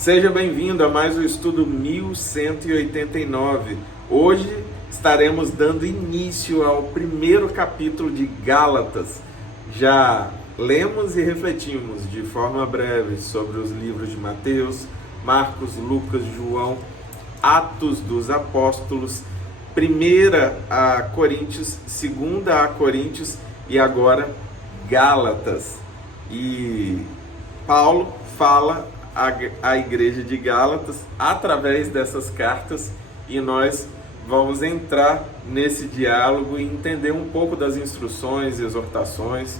Seja bem-vindo a mais o estudo 1189. Hoje estaremos dando início ao primeiro capítulo de Gálatas. Já lemos e refletimos de forma breve sobre os livros de Mateus, Marcos, Lucas, João, Atos dos Apóstolos, 1 a Coríntios, 2 a Coríntios e agora Gálatas. E Paulo fala à igreja de Gálatas através dessas cartas e nós vamos entrar nesse diálogo e entender um pouco das instruções, exortações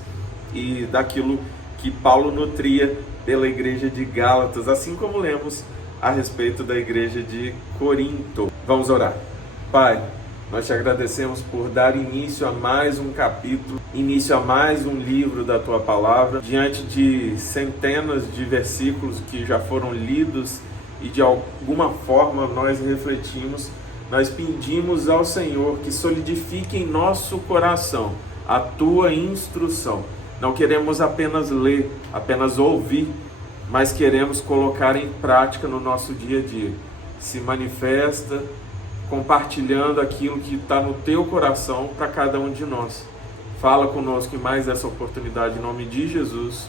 e daquilo que Paulo nutria pela igreja de Gálatas, assim como lemos a respeito da igreja de Corinto. Vamos orar. Pai, nós te agradecemos por dar início a mais um capítulo, início a mais um livro da Tua Palavra, diante de centenas de versículos que já foram lidos e de alguma forma nós refletimos, nós pedimos ao Senhor que solidifique em nosso coração a Tua instrução. Não queremos apenas ler, apenas ouvir, mas queremos colocar em prática no nosso dia a dia. Se manifesta compartilhando aquilo que está no teu coração para cada um de nós. Fala conosco em mais essa oportunidade, em nome de Jesus.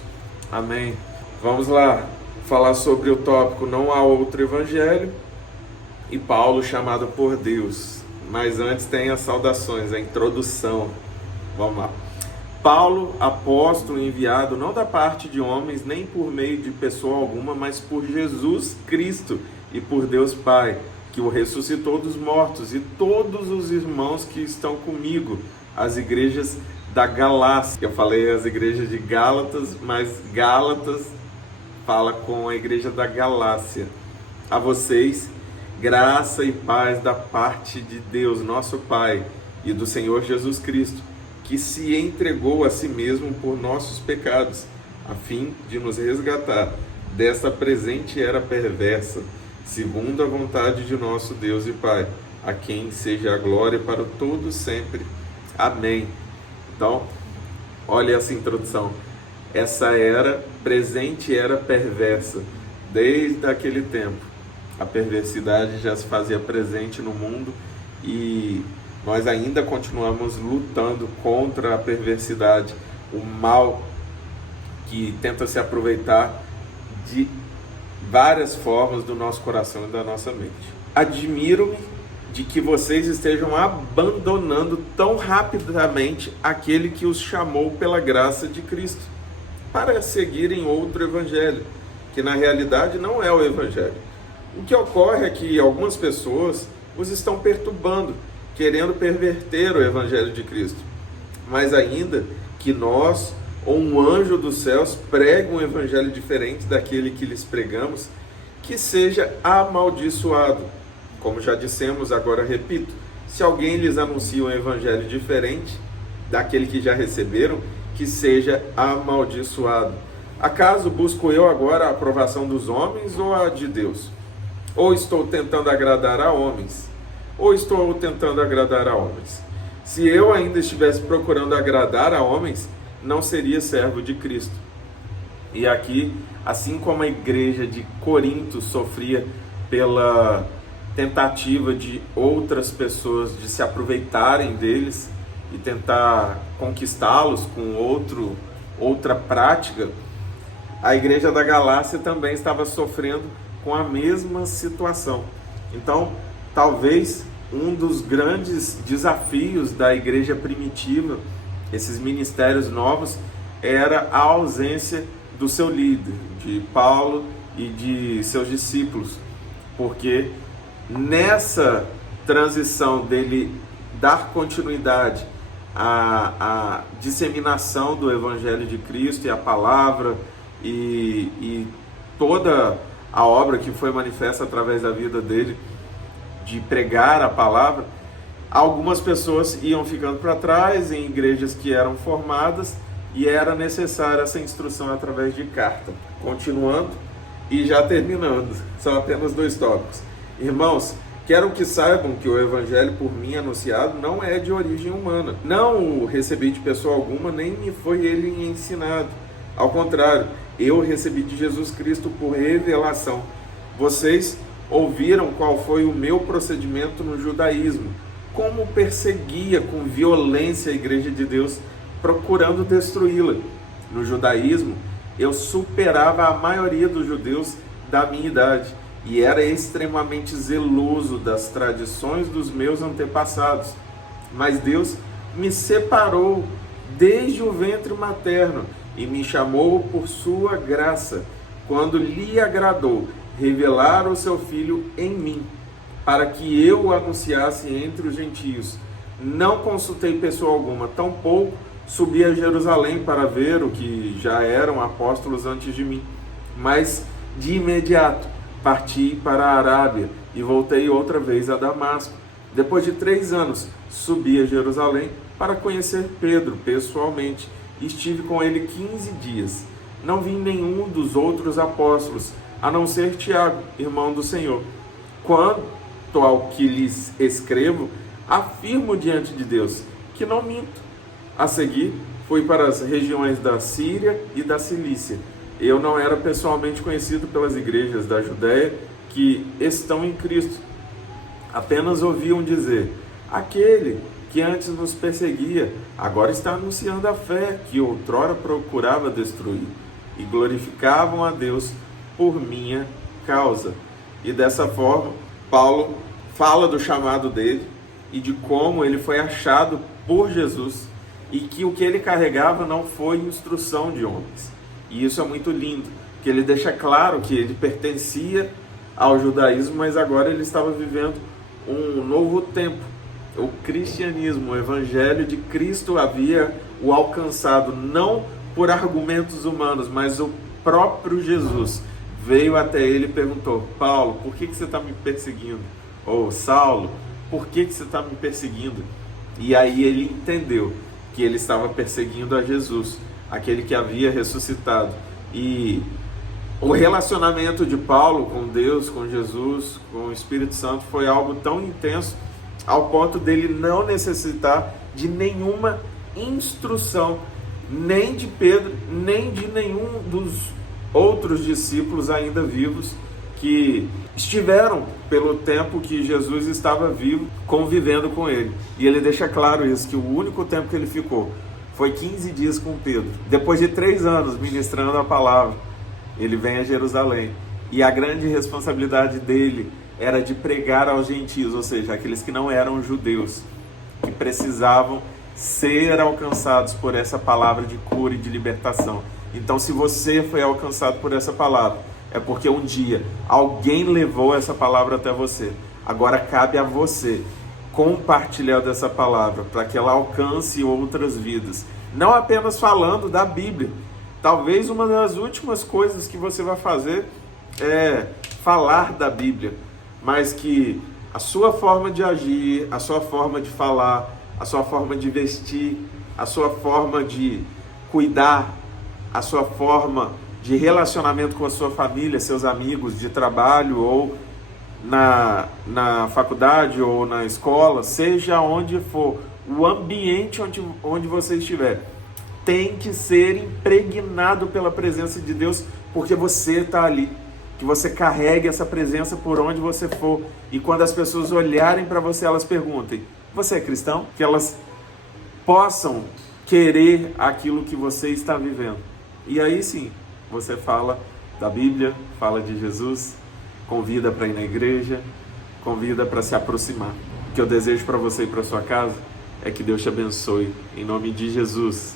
Amém. Vamos lá falar sobre o tópico Não há outro evangelho e Paulo chamado por Deus. Mas antes tem as saudações, a introdução. Vamos lá. Paulo, apóstolo enviado não da parte de homens, nem por meio de pessoa alguma, mas por Jesus Cristo e por Deus Pai, que o ressuscitou dos mortos, e todos os irmãos que estão comigo, as igrejas da Galácia. Eu falei as igrejas de Gálatas, mas Gálatas fala com a igreja da Galácia. A vocês, graça e paz da parte de Deus, nosso Pai, e do Senhor Jesus Cristo, que se entregou a si mesmo por nossos pecados, a fim de nos resgatar desta presente era perversa, segundo a vontade de nosso Deus e Pai, a quem seja a glória para todos sempre. Amém. Então, olha essa introdução. Essa era, presente era perversa. Desde aquele tempo, a perversidade já se fazia presente no mundo e nós ainda continuamos lutando contra a perversidade, o mal que tenta se aproveitar de várias formas do nosso coração e da nossa mente. Admiro-me de que vocês estejam abandonando tão rapidamente aquele que os chamou pela graça de Cristo, para seguirem outro evangelho, que na realidade não é o evangelho. O que ocorre é que algumas pessoas os estão perturbando, querendo perverter o evangelho de Cristo. Mas ainda que nós ou um anjo dos céus pregue um evangelho diferente daquele que lhes pregamos, que seja amaldiçoado. Como já dissemos, agora repito, se alguém lhes anuncia um evangelho diferente daquele que já receberam, que seja amaldiçoado. Acaso busco eu agora a aprovação dos homens ou a de Deus? Ou estou tentando agradar a homens? Ou estou tentando agradar a homens? Se eu ainda estivesse procurando agradar a homens, não seria servo de Cristo. E aqui, assim como a igreja de Corinto sofria pela tentativa de outras pessoas de se aproveitarem deles e tentar conquistá-los com outra prática, a igreja da Galácia também estava sofrendo com a mesma situação. Então, talvez um dos grandes desafios da igreja primitiva, esses ministérios novos, era a ausência do seu líder, de Paulo e de seus discípulos, porque nessa transição dele dar continuidade à disseminação do Evangelho de Cristo e a palavra e toda a obra que foi manifesta através da vida dele, de pregar a palavra, algumas pessoas iam ficando para trás em igrejas que eram formadas e era necessária essa instrução através de carta. Continuando e já terminando, são apenas 2 tópicos. Irmãos, quero que saibam que o evangelho por mim anunciado não é de origem humana. Não o recebi de pessoa alguma, nem me foi ele ensinado. Ao contrário, eu recebi de Jesus Cristo por revelação. Vocês ouviram qual foi o meu procedimento no judaísmo, como perseguia com violência a igreja de Deus, procurando destruí-la. No judaísmo, eu superava a maioria dos judeus da minha idade e era extremamente zeloso das tradições dos meus antepassados. Mas Deus me separou desde o ventre materno e me chamou por sua graça, quando lhe agradou revelar o seu Filho em mim, para que eu o anunciasse entre os gentios. Não consultei pessoa alguma, tampouco subi a Jerusalém para ver o que já eram apóstolos antes de mim, mas de imediato parti para a Arábia e voltei outra vez a Damasco. Depois de 3 anos, subi a Jerusalém para conhecer Pedro pessoalmente. Estive com ele 15 dias. Não vi nenhum dos outros apóstolos, a não ser Tiago, irmão do Senhor. Quanto ao que lhes escrevo, afirmo diante de Deus que não minto. A seguir, fui para as regiões da Síria e da Cilícia. Eu não era pessoalmente conhecido pelas igrejas da Judéia que estão em Cristo. Apenas ouviam dizer: aquele que antes nos perseguia, agora está anunciando a fé que outrora procurava destruir. E glorificavam a Deus por minha causa. E dessa forma, Paulo fala do chamado dele e de como ele foi achado por Jesus e que o que ele carregava não foi instrução de homens. E isso é muito lindo, que ele deixa claro que ele pertencia ao judaísmo, mas agora ele estava vivendo um novo tempo. O cristianismo, o evangelho de Cristo havia o alcançado, não por argumentos humanos, mas o próprio Jesus veio até ele e perguntou: Paulo, por que você está me perseguindo? Ou Saulo, por que você está me perseguindo? E aí ele entendeu que ele estava perseguindo a Jesus, aquele que havia ressuscitado. E o relacionamento de Paulo com Deus, com Jesus, com o Espírito Santo foi algo tão intenso ao ponto dele não necessitar de nenhuma instrução, nem de Pedro, nem de nenhum dos outros discípulos ainda vivos que estiveram pelo tempo que Jesus estava vivo, convivendo com ele. E ele deixa claro isso, que o único tempo que ele ficou foi 15 dias com Pedro. Depois de 3 anos ministrando a palavra, ele vem a Jerusalém. E a grande responsabilidade dele era de pregar aos gentios, ou seja, aqueles que não eram judeus, que precisavam ser alcançados por essa palavra de cura e de libertação. Então, se você foi alcançado por essa palavra, é porque um dia alguém levou essa palavra até você. Agora cabe a você compartilhar dessa palavra para que ela alcance outras vidas. Não apenas falando da Bíblia. Talvez uma das últimas coisas que você vai fazer é falar da Bíblia, mas que a sua forma de agir, a sua forma de falar, a sua forma de vestir, a sua forma de cuidar, a sua forma de relacionamento com a sua família, seus amigos de trabalho ou na faculdade ou na escola, seja onde for, o ambiente onde você estiver, tem que ser impregnado pela presença de Deus, porque você está ali, que você carregue essa presença por onde você for, e quando as pessoas olharem para você, elas perguntem: você é cristão? Que elas possam querer aquilo que você está vivendo. E aí sim, você fala da Bíblia, fala de Jesus, convida para ir na igreja, convida para se aproximar. O que eu desejo para você e para sua casa é que Deus te abençoe, em nome de Jesus.